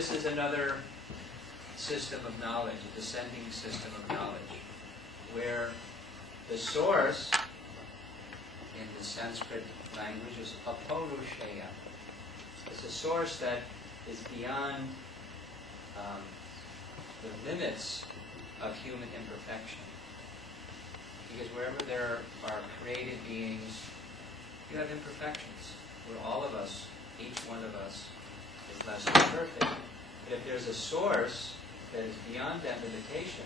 this is another system of knowledge, a descending system of knowledge, where the source in the Sanskrit language is apaurushaya. It's a source that is beyond the limits of human imperfection. Because wherever there are created beings, you have imperfections. Where all of us, each one of us, is less than perfect. But if there's a source that is beyond that limitation,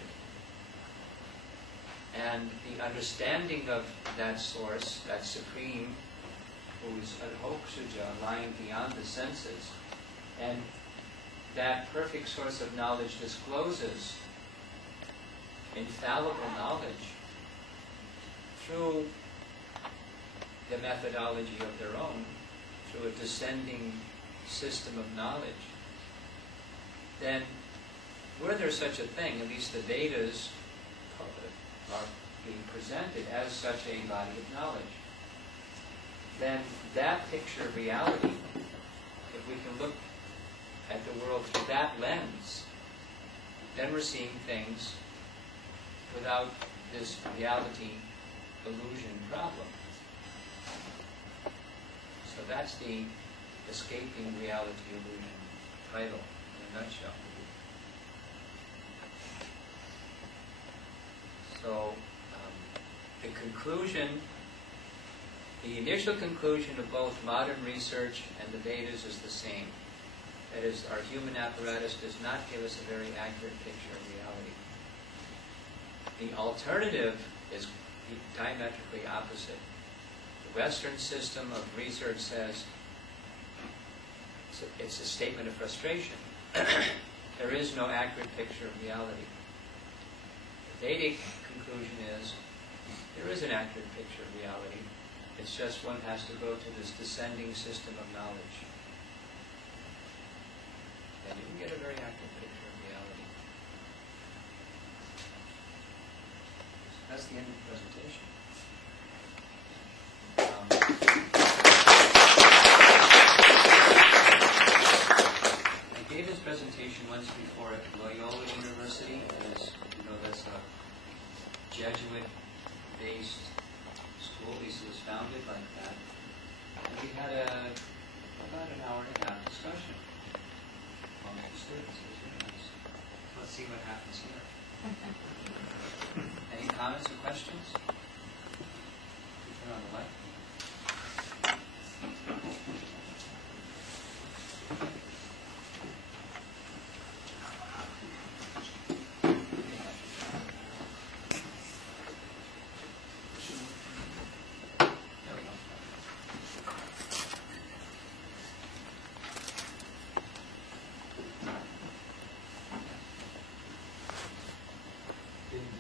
and the understanding of that source, that supreme, who is adhoksuja, lying beyond the senses, and that perfect source of knowledge discloses infallible knowledge through the methodology of their own, through a descending system of knowledge, then were there such a thing, at least the Vedas are being presented as such a body of knowledge, then that picture of reality, if we can look at the world through that lens, then we're seeing things without this reality illusion problem. So that's the Escaping Reality Illusion title in a nutshell. So the conclusion, the initial conclusion of both modern research and the Vedas is the same. That is, our human apparatus does not give us a very accurate picture of reality. The alternative is diametrically opposite. The Western system of research says it's a statement of frustration. There is no accurate picture of reality. The Vedic conclusion is there is an accurate picture of reality. It's just one has to go to this descending system of knowledge. And you can get a very accurate picture of reality. That's the end of the presentation. I gave this presentation once before at Loyola University. As you know, that's a Jesuit-based school. At least it was founded like that. And we had about an hour and a half discussion among the students. It was very nice. Let's see what happens here. Any comments or questions? Turn on the light.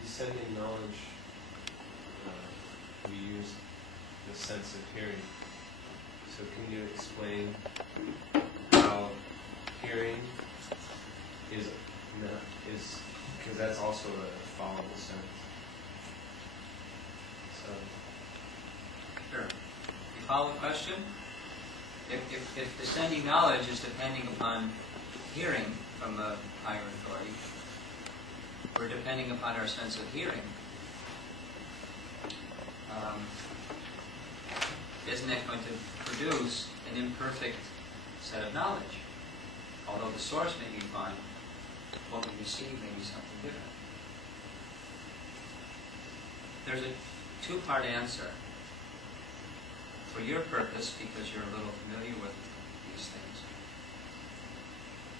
Descending knowledge, we use the sense of hearing. So can you explain how hearing is because that's also a fallible sense. So Sure. You follow the question? If descending knowledge is depending upon hearing from a higher authority, we're depending upon our sense of hearing. Isn't that going to produce an imperfect set of knowledge? Although the source may be fine, what we receive may be something different. There's a two-part answer. For your purpose, because you're a little familiar with these things,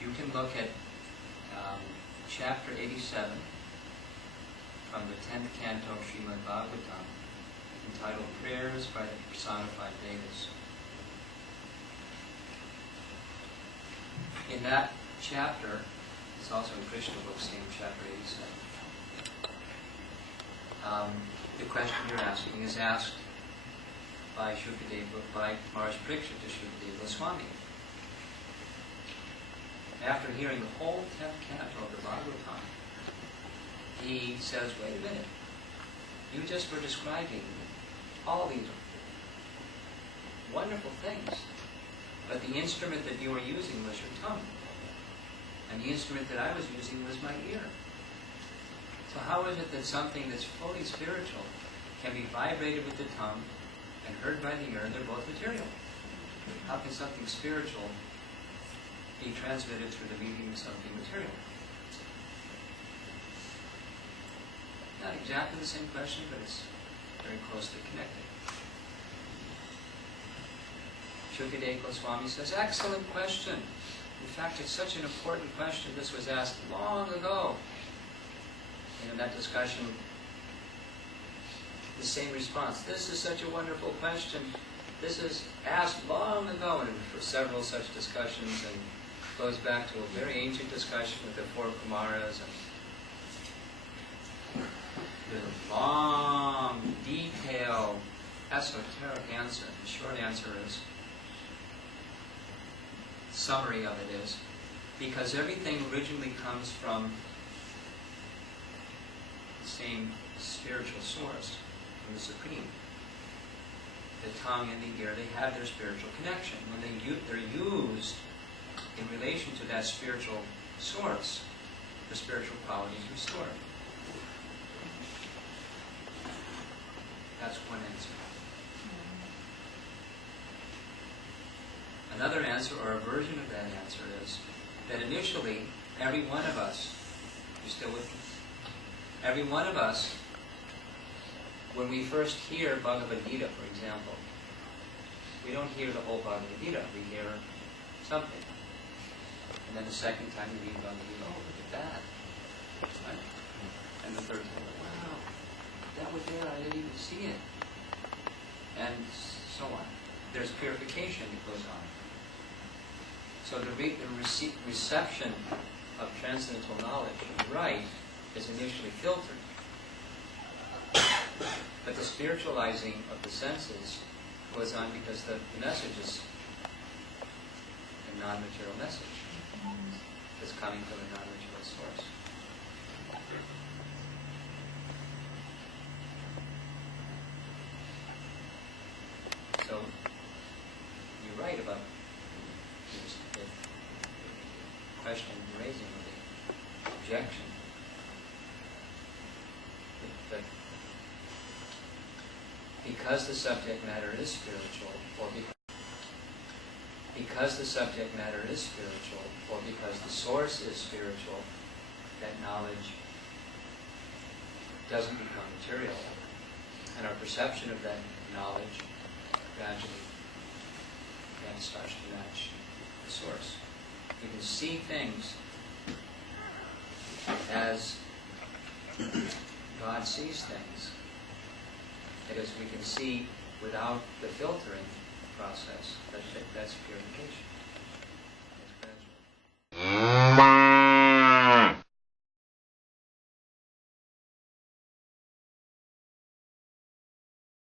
you can look at chapter 87 from the 10th canto of Srimad Bhagavatam, entitled Prayers by the Personified Vedas. In that chapter, it's also in Krishna books named chapter 87. The question you're asking is asked by Maharaj Parikshit to Shukadeva Swami. After hearing the whole 10th canto of the Bhagavatam, he says, wait a minute, you just were describing all these wonderful things, but the instrument that you were using was your tongue. And the instrument that I was using was my ear. So how is it that something that's fully spiritual can be vibrated with the tongue and heard by the ear, and they're both material? How can something spiritual be transmitted through the medium of something material? Not exactly the same question, but it's very closely connected. Shukadeva Swami says, excellent question. In fact, it's such an important question. This was asked long ago. And in that discussion, the same response. This is such a wonderful question. This is asked long ago, and for several such discussions, and goes back to a very ancient discussion with the four Kumaras. And there's a long, detailed, esoteric answer. The short answer is, summary of it is, because everything originally comes from the same spiritual source, from the Supreme. The tongue and the ear, they have their spiritual connection. When they're used in relation to that spiritual source, the spiritual quality is restored. That's one answer. Another answer, or a version of that answer, is that initially, every one of us, you're still with me? Every one of us, when we first hear Bhagavad Gita, for example, we don't hear the whole Bhagavad Gita, we hear something. And then the second time we read Bhagavad Gita, oh, look at that. Right? And the third time, wow, that was there, I didn't even see it. And so on. There's purification that goes on. So the reception of transcendental knowledge, you're right, is initially filtered. But the spiritualizing of the senses goes on because the message is a non-material message. It's coming from a non-material source. So, you're right about the question you're raising, or the objection. That because the subject matter is spiritual, or because the subject matter is spiritual, or because the source is spiritual, that knowledge doesn't become material, and our perception of that knowledge gradually then starts to match the source. We can see things as God sees things. That is, we can see without the filtering process. That's purification.